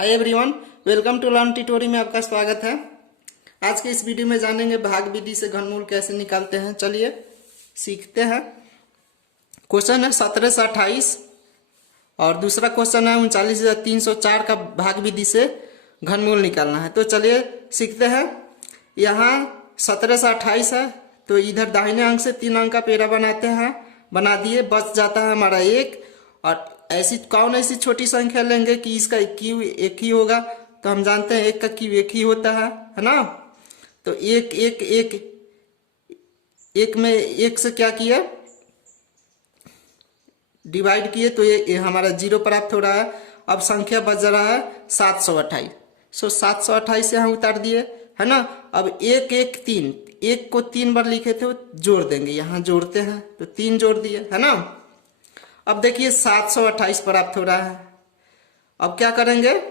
Hi everyone, welcome to learn tutorial में आपका स्वागत है। आज के इस वीडियो में जानेंगे भाग विधि से घनमूल कैसे निकालते हैं। चलिए सीखते हैं। क्वेश्चन है 17 से 28 और दूसरा क्वेश्चन है 39,304 का भाग विधि से घनमूल निकालना है। तो चलिए सीखते हैं। यहाँ 17 से 28 है तो इधर दाहिने अंक से 3 अंक का पेड़ा बनाते हैं। बना दिए, बच जाता है हमारा 1। और कौन ऐसी छोटी संख्या लेंगे कि इसका क्यू एक ही होगा। तो हम जानते हैं 1 का क्यू 1 ही होता है ना। तो एक एक एक एक में 1 से क्या किया, डिवाइड किए तो ये हमारा 0 प्राप्त हो रहा है। अब संख्या बच रहा है 728। 728 यहाँ उतार दिए है ना। अब 1 1 3, 1 को 3 बार लिखे थे जोड़ देंगे, यहाँ जोड़ते हैं तो 3 जोड़ दिए है ना। अब देखिए 728 प्राप्त हो रहा है। अब क्या करेंगे,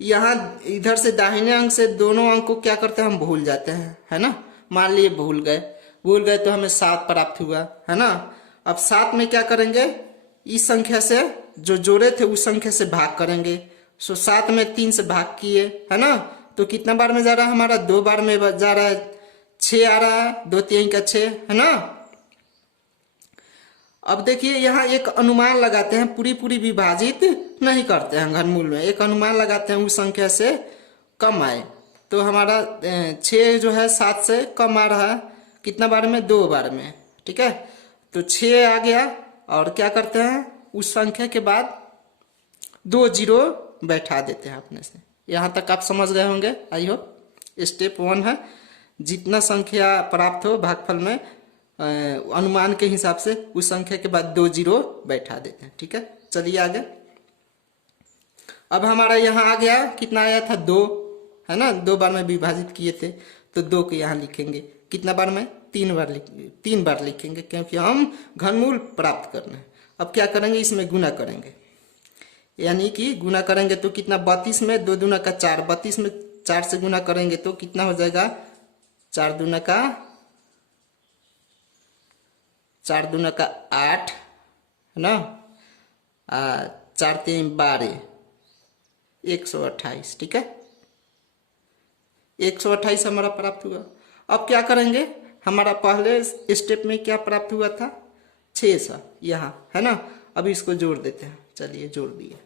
यहाँ इधर से दाहिने अंक से दोनों अंक को क्या करते हैं, हम भूल जाते हैं है ना। मान लिए भूल गए तो हमें 7 प्राप्त हुआ है ना। अब 7 में क्या करेंगे, इस संख्या से जो जोड़े थे उस संख्या से भाग करेंगे। 7 में 3 से भाग किए है ना। तो कितना बार में जा रहा है हमारा, 2 बार में जा रहा है, 6 आ रहा है, 2 3 का 6 है ना। अब देखिए यहाँ एक अनुमान लगाते हैं, पूरी विभाजित नहीं करते हैं घनमूल में। एक अनुमान लगाते हैं उस संख्या से कम आए। तो हमारा 6 जो है 7 से कम आ रहा है, कितना बार में, 2 बार में। ठीक है, तो 6 आ गया। और क्या करते हैं, उस संख्या के बाद 2 जीरो बैठा देते हैं अपने से। यहाँ तक आप समझ गए होंगे, आई होप। स्टेप 1 है, जितना संख्या प्राप्त हो भागफल में अनुमान के हिसाब से उस संख्या के बाद 2 जीरो बैठा देते हैं। ठीक है, चलिए आगे। अब हमारा यहाँ आ गया, कितना आया था, 2 है ना। 2 बार में विभाजित किए थे तो 2 को यहाँ लिखेंगे, कितना बार में, 3 बार लिखेंगे, क्योंकि हम घनमूल प्राप्त करना है। अब क्या करेंगे, इसमें गुना करेंगे, यानी कि गुना करेंगे तो कितना, 32 में 2 दूना का 4, 32 में 4 से गुना करेंगे तो कितना हो जाएगा, 4 दूना का 8 है ना। 4 3 12, 128। ठीक है, 128 हमारा प्राप्त हुआ। अब क्या करेंगे, हमारा पहले स्टेप में क्या प्राप्त हुआ था, 600 यहाँ है ना। अब इसको जोड़ देते हैं। चलिए जोड़ दिए,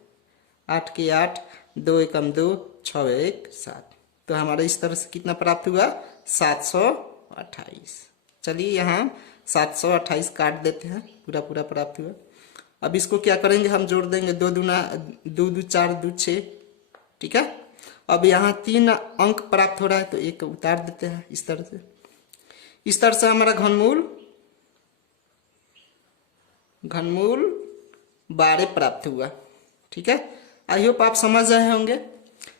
8 के 8, 2 एकम 2, 6 1 7। तो हमारा इस तरह से कितना प्राप्त हुआ, 728। चलिए यहाँ 728 काट देते हैं, पूरा प्राप्त हुआ। अब इसको क्या करेंगे, हम जोड़ देंगे, 2 दूना 2 2 4 2 6। ठीक है, अब यहाँ 3 अंक प्राप्त हो रहा है तो 1 उतार देते हैं इस तरह से। इस तरह से हमारा घनमूल 12 प्राप्त हुआ। ठीक है, आई होप आप समझ रहे होंगे।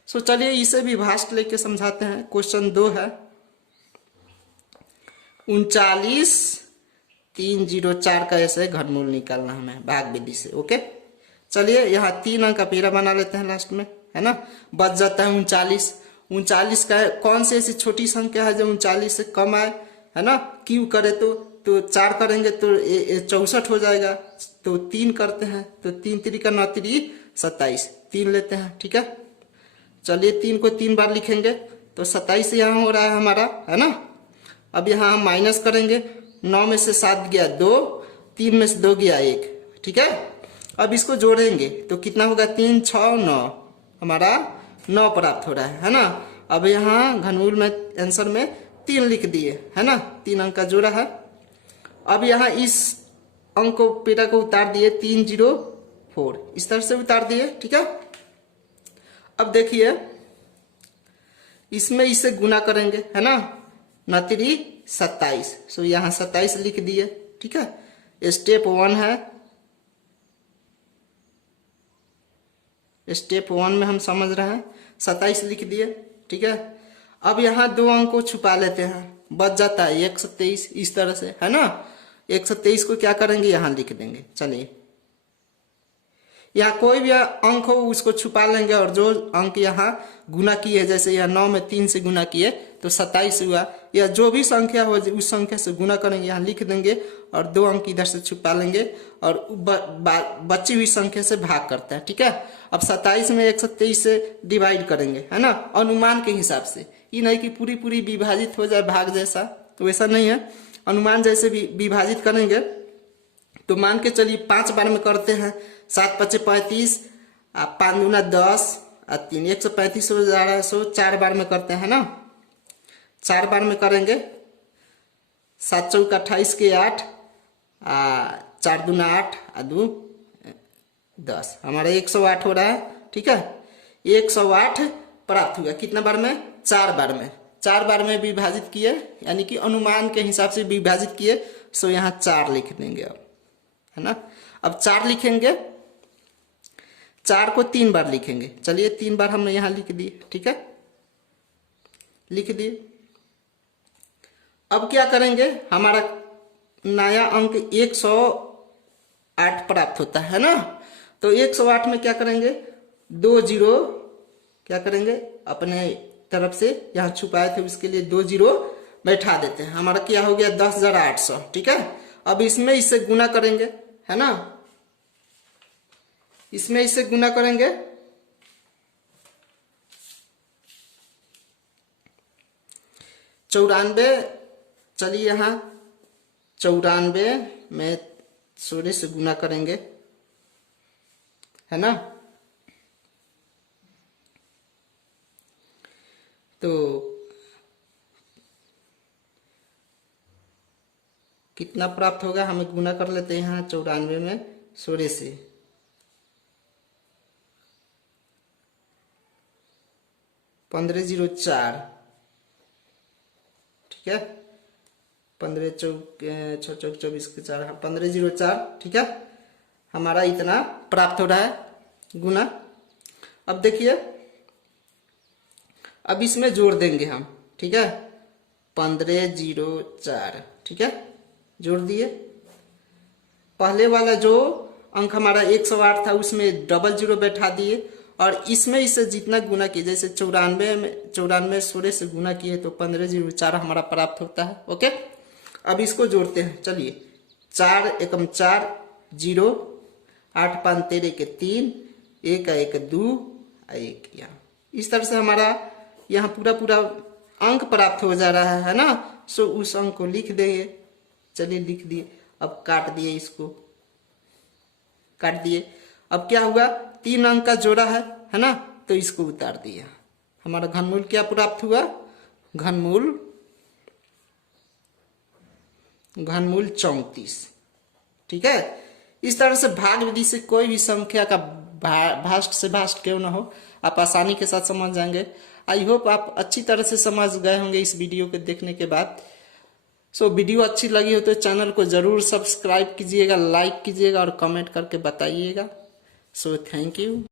सो चलिए इसे भी भास्ट लेके समझाते हैं। क्वेश्चन 2 है 39,304 का ऐसे घनमूल निकालना हमें भाग विधि से। ओके, चलिए यहाँ 3 अंक का पेड़ा बना लेते हैं लास्ट में है ना। बच जाता है 39। 39 का कौन सी ऐसी छोटी संख्या है जो 39 से कम आए है ना। क्यू करे तो 4 करेंगे तो 64 हो जाएगा। तो 3 करते हैं तो 3 3 का 9 3 27, 3 लेते हैं। ठीक है, चलिए 3 को 3 बार लिखेंगे तो 27 यहाँ हो रहा है हमारा है ना। अब यहाँ हम माइनस करेंगे, 9 में से 7 गया 2, 3 में से 2 गया 1। ठीक है, अब इसको जोड़ेंगे तो कितना होगा, 3 6 9, हमारा 9 प्राप्त हो रहा है ना। अब यहाँ घनमूल में आंसर में 3 लिख दिए है ना, 3 अंक का जोड़ा है। अब यहाँ इस अंक को पेड़ा को उतार दिए, 3 0 4 इस तरह से उतार दिए। ठीक है, अब देखिए इसमें इसे गुना करेंगे है ना, 9 3 27। सो यहाँ 27 लिख दिए। ठीक है, स्टेप 1 है। स्टेप 1 में हम समझ रहे हैं, 27 लिख दिए। ठीक है, अब यहाँ 2 अंक को छुपा लेते हैं, बच जाता है 127 इस तरह से है ना। 127 को क्या करेंगे, यहाँ लिख देंगे। चलिए यहाँ कोई भी अंक हो उसको छुपा लेंगे और जो अंक यहाँ गुना किए, जैसे यहाँ 9 में 3 से गुना किए तो 27 हुआ, या जो भी संख्या हो उस संख्या से गुना करेंगे, यहाँ लिख देंगे और 2 अंक इधर से छुपा लेंगे और बची हुई संख्या से भाग करते हैं। ठीक है, अब 27 में 123 से डिवाइड करेंगे, है ना, अनुमान के हिसाब से। ये नहीं कि पूरी पूरी विभाजित हो जाए भाग जैसा, तो वैसा नहीं है, अनुमान जैसे भी विभाजित करेंगे। तो मान के चलिए 5 बार में करते हैं, 7 5 35, 5 दूना 10, 3 135 हो जा रहा है, 4 बार में करते हैं ना, 4 बार में करेंगे, 7 चौका 28 के 8, 4 दूना 8, 2 10, हमारा 108 हो रहा है। ठीक है, 108 प्राप्त हुआ कितना बार में? 4 बार में। 4 बार में विभाजित किए, यानी कि अनुमान के हिसाब से विभाजित किए, सो यहाँ 4 लिख देंगे अब, है ना। अब 4 लिखेंगे, 4 को 3 बार लिखेंगे। चलिए 3 बार हमने यहाँ लिख दिए। ठीक है, लिख दिए। अब क्या करेंगे, हमारा नया अंक 108 प्राप्त होता है ना, तो 108 में क्या करेंगे, 2 जीरो क्या करेंगे, अपने तरफ से यहाँ छुपाए थे उसके लिए 2 जीरो बैठा देते हैं। हमारा क्या हो गया, 10,800। ठीक है, अब इसमें इससे गुना करेंगे, है ना, इसमें इससे गुना करेंगे, चौरानवे। चलिए यहाँ 94 में 16 से गुना करेंगे, है ना, तो कितना प्राप्त होगा, हमें गुना कर लेते हैं यहाँ 94 में 16 से, 1504। ठीक है, 15 चौक 6 चौक 24 के 4, 1504। ठीक है, हमारा इतना प्राप्त हो रहा है गुना। अब देखिए, अब इसमें जोड़ देंगे हम। ठीक है, 1504। ठीक है, जोड़ दिए। पहले वाला जो अंक हमारा 108 था उसमें डबल जीरो बैठा दिए, और इसमें इसे जितना गुना किए, जैसे 94 में 16 से गुना किए तो 1504 हमारा प्राप्त होता है। ओके, अब इसको जोड़ते हैं। चलिए, 4 एकम 4 0, 8 5 13 के 3, 1 1 2, 1 यहाँ। इस तरह से हमारा यहाँ पूरा पूरा अंक प्राप्त हो जा रहा है ना, सो उस अंक को लिख देंगे। चलिए लिख दिए। अब काट दिए, इसको काट दिए। अब क्या हुआ, 3 अंक का जोड़ा है ना, तो इसको उतार दिया। हमारा घनमूल क्या प्राप्त हुआ, घनमूल 34। ठीक है, इस तरह से भाग विधि से कोई भी संख्या का भाष्ट से भाष्ट क्यों ना हो, आप आसानी के साथ समझ जाएंगे। आई होप आप अच्छी तरह से समझ गए होंगे इस वीडियो को देखने के बाद। सो वीडियो अच्छी लगी हो तो चैनल को जरूर सब्सक्राइब कीजिएगा, लाइक कीजिएगा और कमेंट करके बताइएगा। So thank you.